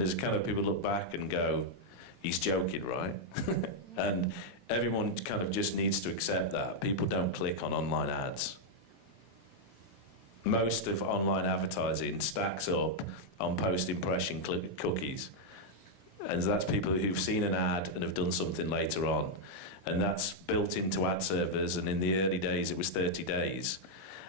there's kind of people look back and go, he's joking, right? And everyone kind of just needs to accept that. People don't click on online ads. Most of online advertising stacks up on post-impression cookies. And that's people who've seen an ad and have done something later on. And that's built into ad servers, and in the early days it was 30 days.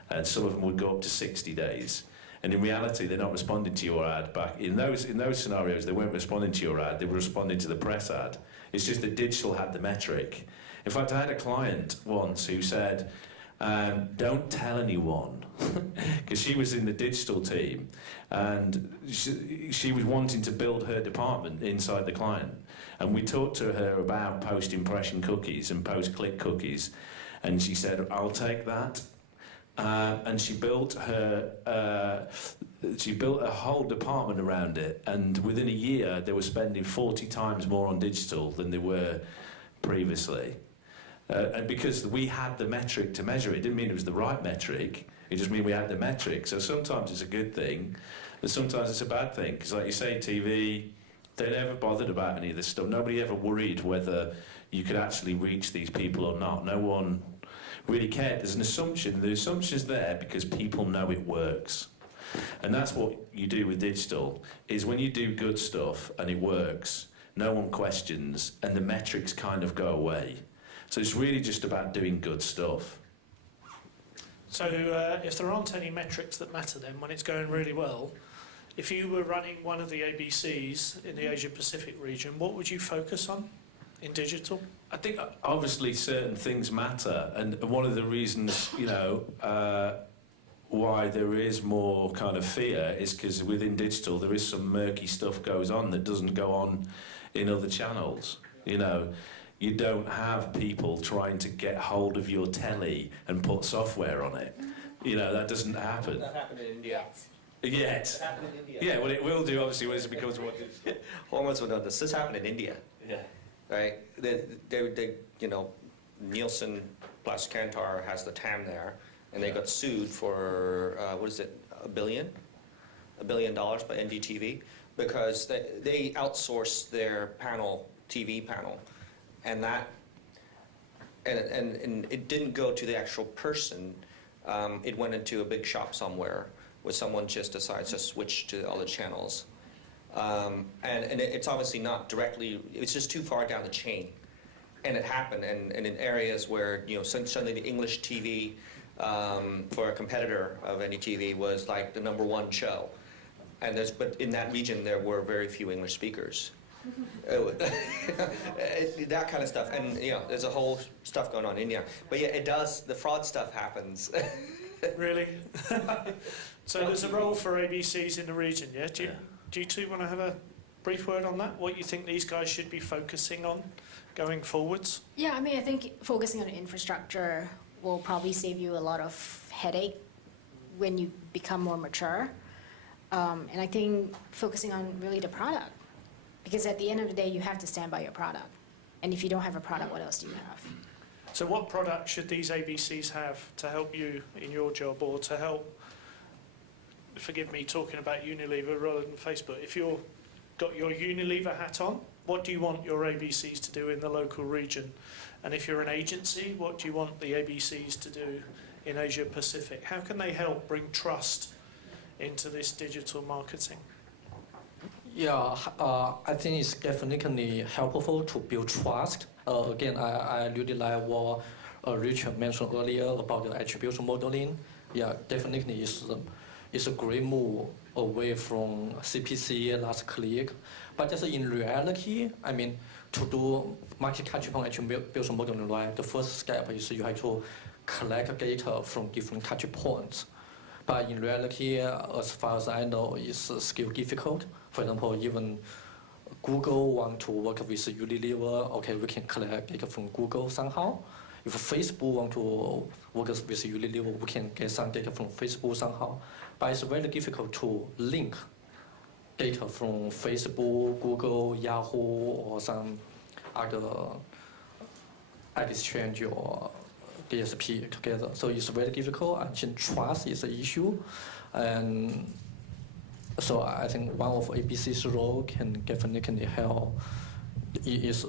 And some of them would go up to 60 days. And in reality, they're not responding to your ad back. In those scenarios, they weren't responding to your ad, they were responding to the press ad. It's just that digital had the metric. In fact, I had a client once who said, don't tell anyone, because she was in the digital team, and she was wanting to build her department inside the client. And we talked to her about post-impression cookies and post-click cookies, and she said, I'll take that. And she built a whole department around it, and within a year they were spending 40 times more on digital than they were previously. And because we had the metric to measure it, didn't mean it was the right metric, it just meant we had the metric. So sometimes it's a good thing, and sometimes it's a bad thing, because like you say, TV, they never bothered about any of this stuff. Nobody ever worried whether you could actually reach these people or not. No one really cared. There's an assumption. The assumption's there because people know it works. And that's what you do with digital, is when you do good stuff and it works, no one questions, and the metrics kind of go away. So it's really just about doing good stuff. So if there aren't any metrics that matter then, when it's going really well, if you were running one of the ABCs in the Asia Pacific region, what would you focus on in digital? I think obviously certain things matter, and one of the reasons, you know, why there is more kind of fear is because within digital there is some murky stuff goes on that doesn't go on in other channels. You know, you don't have people trying to get hold of your telly and put software on it. You know, that doesn't happen. That happened in India. Yet. It happened in India. Yeah, well, it will do, obviously, when it becomes what. Almost know this. This happened in India. Yeah. Right? They you know, Nielsen plus Kantar has the TAM there, and they got sued for, what is it, $1 billion by NDTV, because they outsourced their TV panel, and it didn't go to the actual person. It went into a big shop somewhere where someone just decides to switch to all the channels. And it's obviously not directly, it's just too far down the chain. And it happened, and in areas where, you know, suddenly the English TV for a competitor of NDTV was like the #1 show. But in that region there were very few English speakers. That kind of stuff, and you know, there's a whole stuff going on in India. But yeah, it does, the fraud stuff happens. Really? So there's a role for ABCs in the region, yeah? Do you two want to have a brief word on that? What you think these guys should be focusing on going forwards? Yeah, I mean, I think focusing on infrastructure will probably save you a lot of headache when you become more mature. And I think focusing on really the product, because at the end of the day, you have to stand by your product. And if you don't have a product, what else do you have? So what product should these ABCs have to help you in your job, or to help, forgive me talking about Unilever rather than Facebook, if you've got your Unilever hat on, what do you want your ABCs to do in the local region? And if you're an agency, what do you want the ABCs to do in Asia Pacific? How can they help bring trust into this digital marketing? Yeah, I think it's definitely helpful to build trust. Again, I really like what Richard mentioned earlier about the attribution modeling. Yeah, definitely it's a great move away from CPC, last click. But just in reality, I mean, to do market touchpoint attribution modeling, right, the first step is you have to collect data from different touch points. But in reality, as far as I know, it's still difficult. For example, even Google want to work with Unilever, okay, we can collect data from Google somehow. If Facebook want to work with Unilever, we can get some data from Facebook somehow. But it's very difficult to link data from Facebook, Google, Yahoo, or some other ad exchange or DSP together. So it's very difficult. I think trust is an issue. And So I think one of ABC's role can definitely help is,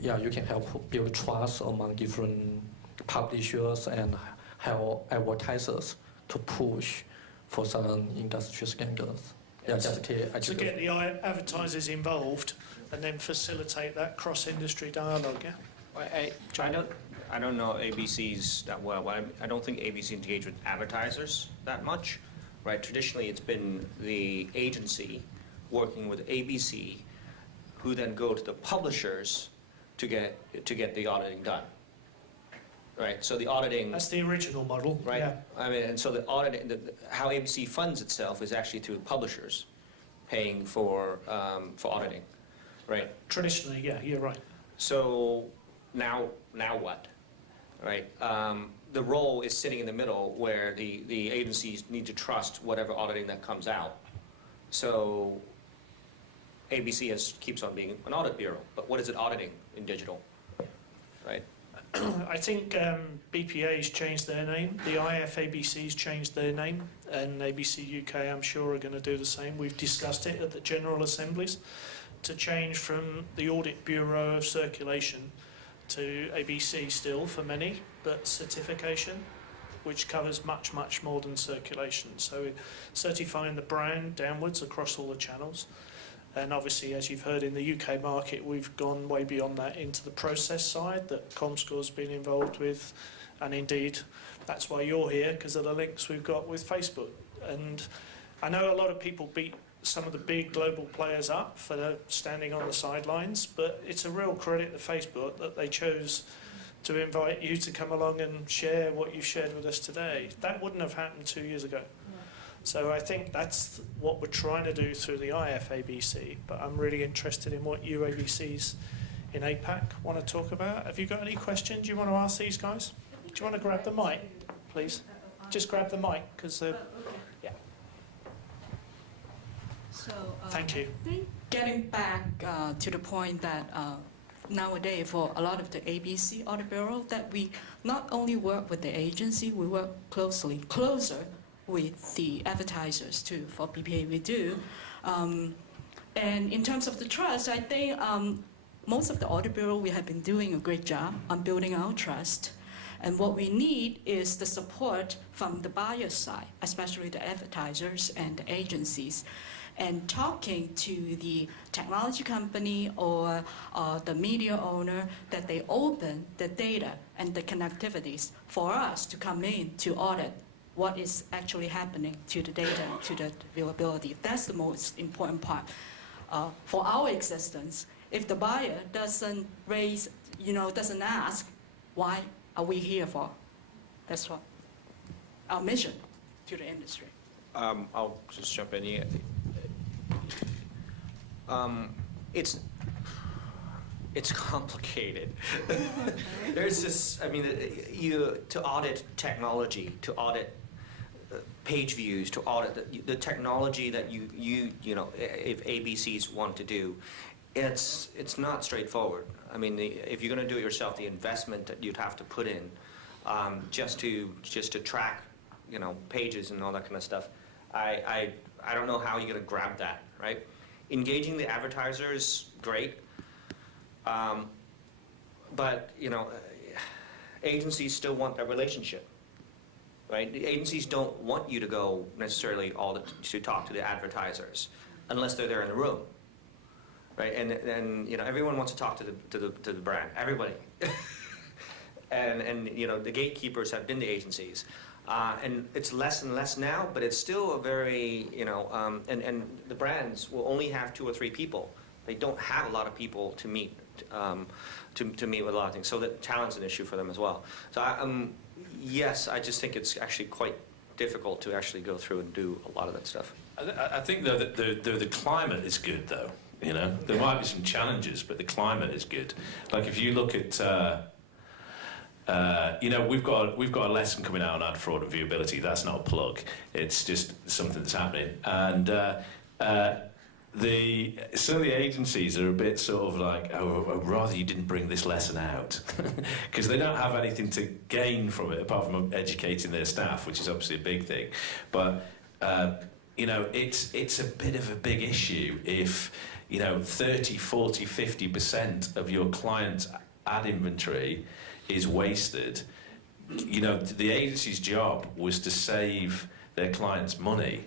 yeah, you can help build trust among different publishers and help advertisers to push for some industry standards. Yeah, just to get the advertisers involved and then facilitate that cross-industry dialogue, yeah? I don't know ABCs that well, but I don't think ABC engage with advertisers that much, right? Traditionally, it's been the agency working with ABC, who then go to the publishers to get the auditing done, right? So the auditing. That's the original model, right? Yeah. I mean, and so the auditing, how ABC funds itself is actually through publishers paying for auditing, right? Traditionally, yeah, you're right. So now what, right? The role is sitting in the middle where the agencies need to trust whatever auditing that comes out. So ABC keeps on being an audit bureau, but what is it auditing in digital, right? I think BPA's changed their name, the IFABC's changed their name, and ABC UK, I'm sure, are going to do the same. We've discussed it at the General Assemblies to change from the Audit Bureau of Circulation to ABC still for many, but certification, which covers much, much more than circulation. So certifying the brand downwards across all the channels. And obviously, as you've heard in the UK market, we've gone way beyond that into the process side that Comscore's been involved with. And indeed, that's why you're here, because of the links we've got with Facebook. And I know a lot of people beat some of the big global players up for standing on the sidelines, but it's a real credit to Facebook that they chose to invite you to come along and share what you've shared with us today. That wouldn't have happened 2 years ago. So I think that's what we're trying to do through the IFABC, but I'm really interested in what you ABCs in APAC want to talk about. Have you got any questions you want to ask these guys? Do you want to grab the mic, please? Just grab the mic, because yeah. So, Thank you. Getting back to the point that nowadays for a lot of the ABC Audit Bureau, that we not only work with the agency, we work closer with the advertisers too. For BPA we do. And in terms of the trust, I think most of the Audit Bureau, we have been doing a great job on building our trust. And what we need is the support from the buyer side, especially the advertisers and the agencies, and talking to the technology company or the media owner that they open the data and the connectivities for us to come in to audit what is actually happening to the data, to the availability. That's the most important part for our existence. If the buyer doesn't raise, doesn't ask, why are we here for? That's what our mission to the industry. I'll just jump in here. It's complicated. There's this, to audit technology, to audit page views, to audit the technology that if ABCs want to do, it's not straightforward. I mean, if you're going to do it yourself, the investment that you'd have to put in just to track, pages and all that kind of stuff, I don't know how you're going to grab that, right? Engaging the advertisers, great, but agencies still want that relationship, right? The agencies don't want you to go necessarily to talk to the advertisers unless they're there in the room, right? And everyone wants to talk to the brand, everybody, and the gatekeepers have been the agencies. And it's less and less now, but it's still a very, and the brands will only have 2 or 3 people. They don't have a lot of people to meet, to meet with a lot of things. So that talent's an issue for them as well. So yes, I just think it's actually quite difficult to actually go through and do a lot of that stuff. I think though that the climate is good though. There might be some challenges, but the climate is good. Like if you look at. We've got a lesson coming out on ad fraud and viewability. That's not a plug. It's just something that's happening. And some of the agencies are a bit sort of like, oh, rather you didn't bring this lesson out, because they don't have anything to gain from it apart from educating their staff, which is obviously a big thing. But you know, it's a bit of a big issue if, you know, 30, 40, 50% of your client's ad inventory is wasted. You know, the agency's job was to save their clients money.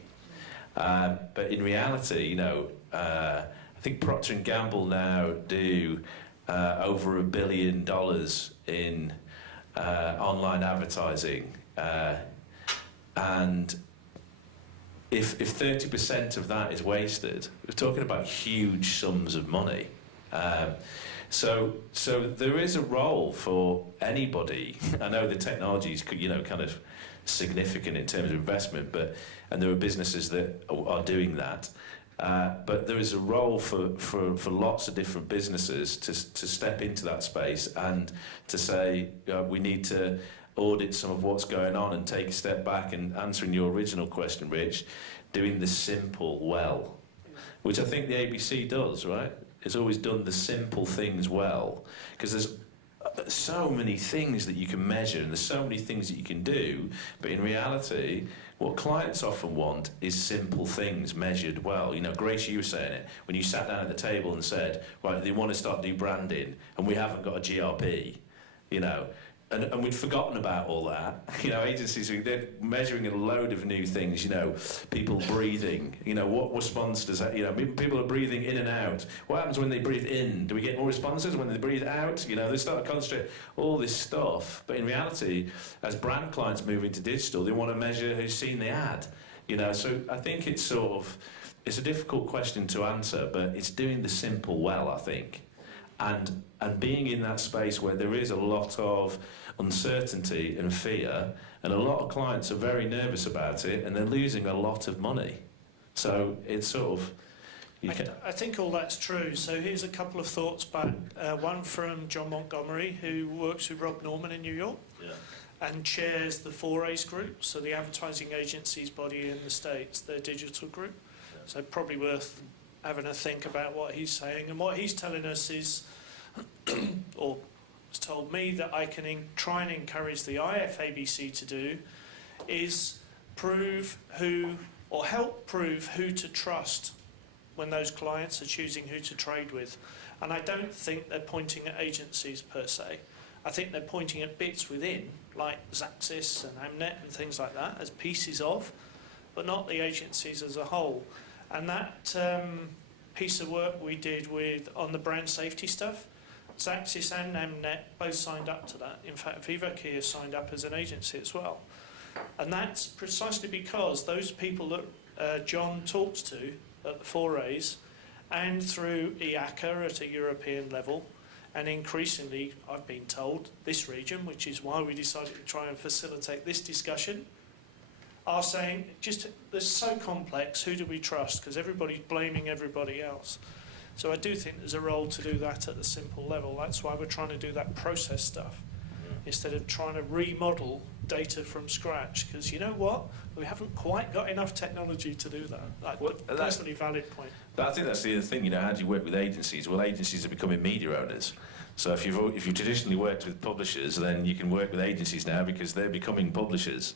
But in reality, you know, I think Procter & Gamble now do over $1 billion in online advertising. And if 30% of that is wasted, we're talking about huge sums of money. So there is a role for anybody. I know the technology is, you know, kind of significant in terms of investment, and there are businesses that are doing that. But there is a role for lots of different businesses to step into that space and to say, we need to audit some of what's going on and take a step back, and answering your original question, Rich, doing the simple well, which I think the ABC does, right? It's always done the simple things well, because there's so many things that you can measure and there's so many things that you can do, but in reality, what clients often want is simple things measured well. You know, Grace, you were saying it, when you sat down at the table and said, right, they want to start doing branding and we haven't got a GRP, you know, and we'd forgotten about all that. You know, agencies, they're measuring a load of new things, you know, people breathing, you know, what response does that, you know, people are breathing in and out. What happens when they breathe in? Do we get more responses when they breathe out? You know, they start to concentrate, all this stuff. But in reality, as brand clients move into digital, they want to measure who's seen the ad, you know. So I think it's sort of, it's a difficult question to answer, but it's doing the simple well, I think. And being in that space where there is a lot of uncertainty and fear, and a lot of clients are very nervous about it, and they're losing a lot of money. So it's sort of... I think all that's true. So here's a couple of thoughts back. One from John Montgomery, who works with Rob Norman in New York, and chairs the 4A's group, so the advertising agencies body in the States, their digital group. So probably worth having a think about what he's saying. And what he's telling us is, or has told me that I can try and encourage the IFABC to do, is prove who, or help prove who to trust when those clients are choosing who to trade with. And I don't think they're pointing at agencies per se. I think they're pointing at bits within, like Xaxis and Amnet and things like that, as pieces of, but not the agencies as a whole. And that piece of work we did on the brand safety stuff, Xaxis and Amnet both signed up to that. In fact, Viva-Kia signed up as an agency as well. And that's precisely because those people that John talks to at the 4A's, and through IACA at a European level, and increasingly, I've been told, this region, which is why we decided to try and facilitate this discussion, are saying, just, they're so complex, who do we trust? Because everybody's blaming everybody else. So I do think there's a role to do that at the simple level. That's why we're trying to do that process stuff, instead of trying to remodel data from scratch. Because you know what? We haven't quite got enough technology to do that. That's a valid point. I think that's the other thing, you know, how do you work with agencies? Well, agencies are becoming media owners. So if you've traditionally worked with publishers, then you can work with agencies now because they're becoming publishers.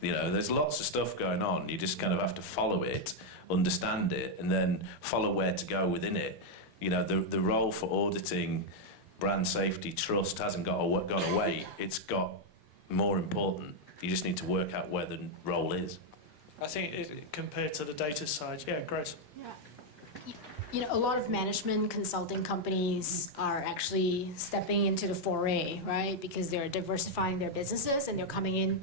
You know, there's lots of stuff going on. You just kind of have to follow it, understand it, and then follow where to go within it. You know, the role for auditing brand safety, trust hasn't gone away. It's got more important. You just need to work out where the role is. I think compared to the data side, yeah, Grace. Yeah. You know, a lot of management consulting companies are actually stepping into the 4A, right? Because they're diversifying their businesses and they're coming in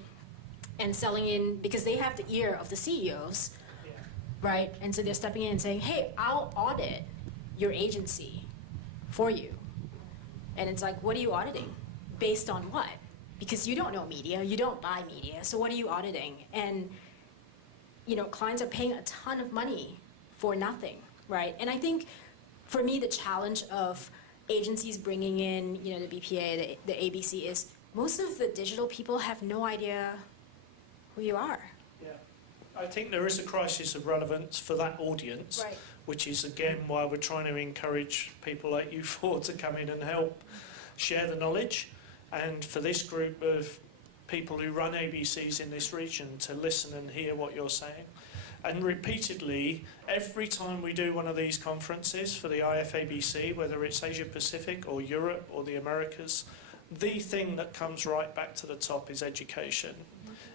and selling in because they have the ear of the CEOs, right? And so they're stepping in and saying, hey, I'll audit your agency for you. And it's like, what are you auditing? Based on what? Because you don't know media, you don't buy media, so what are you auditing? And, you know, clients are paying a ton of money for nothing, right? And I think, for me, the challenge of agencies bringing in, you know, the BPA, the ABC is, most of the digital people have no idea who you are. Yeah, I think there is a crisis of relevance for that audience, Right. which is, again, why we're trying to encourage people like you four to come in and help share the knowledge. And for this group of people who run ABCs in this region to listen and hear what you're saying. And repeatedly, every time we do one of these conferences for the IFABC, whether it's Asia Pacific or Europe or the Americas, the thing that comes right back to the top is education.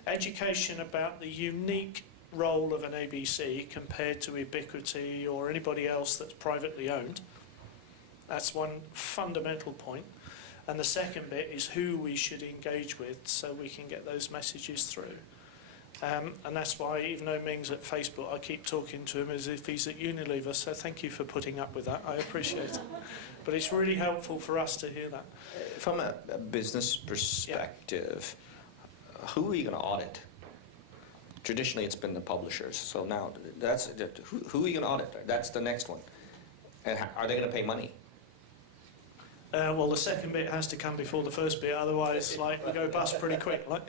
Education about the unique role of an ABC compared to Ubiquity or anybody else that's privately owned. That's one fundamental point. And the second bit is who we should engage with so we can get those messages through. And that's why, even though Ming's at Facebook, I keep talking to him as if he's at Unilever. So thank you for putting up with that. I appreciate it. But it's really helpful for us to hear that. From a business perspective, who are you going to audit? Traditionally, it's been the publishers. So now, who are you going to audit? That's the next one. And are they going to pay money? Well, the second bit has to come before the first bit, otherwise, like, we go bust pretty quick. Like,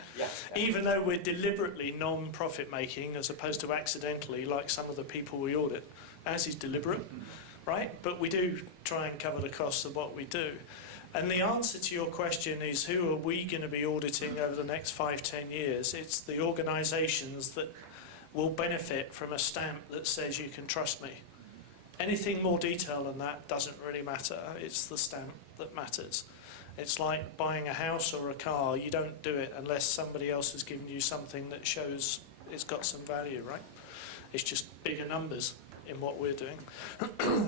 even though we're deliberately non-profit making, as opposed to accidentally, like some of the people we audit, as is deliberate, right? But we do try and cover the costs of what we do. And the answer to your question is, who are we going to be auditing over the next 5-10 years? It's the organisations that will benefit from a stamp that says you can trust me. Anything more detailed than that doesn't really matter. It's the stamp that matters. It's like buying a house or a car. You don't do it unless somebody else has given you something that shows it's got some value, right? It's just bigger numbers in what we're doing.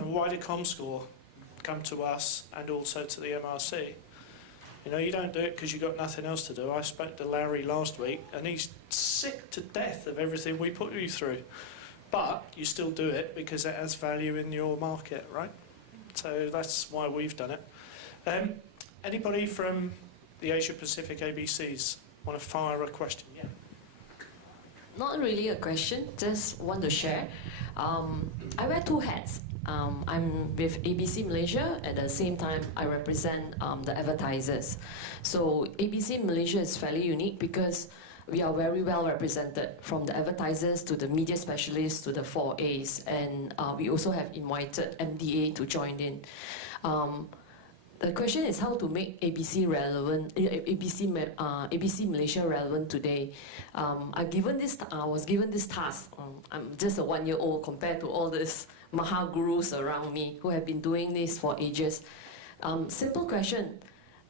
Why did ComScore come to us and also to the MRC? You know, you don't do it because you've got nothing else to do. I spoke to Larry last week and he's sick to death of everything we put you through. But you still do it because it has value in your market, right? So that's why we've done it. Anybody from the Asia Pacific ABCs want to fire a question? Yeah. Not really a question, just want to share. I wear two hats. I'm with ABC Malaysia. At the same time, I represent the advertisers. So ABC Malaysia is fairly unique because we are very well represented, from the advertisers to the media specialists to the 4As, and we also have invited MDA to join in. The question is how to make ABC relevant, ABC Malaysia relevant today. I was given this task. I'm just a 1-year-old compared to all these Maha gurus around me who have been doing this for ages. Simple question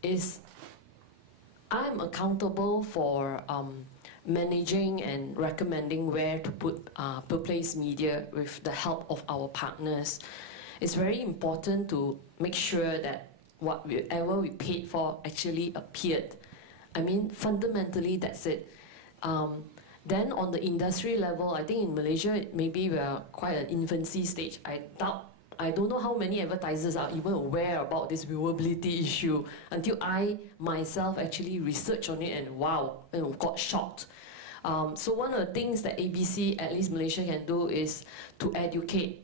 is, I'm accountable for managing and recommending where to place media with the help of our partners. It's very important to make sure that whatever we paid for actually appeared. I mean, fundamentally, that's it. Then on the industry level, I think in Malaysia, maybe we are quite an infancy stage. I don't know how many advertisers are even aware about this viewability issue until I myself actually researched on it and wow, got shocked. So one of the things that ABC, at least Malaysia, can do is to educate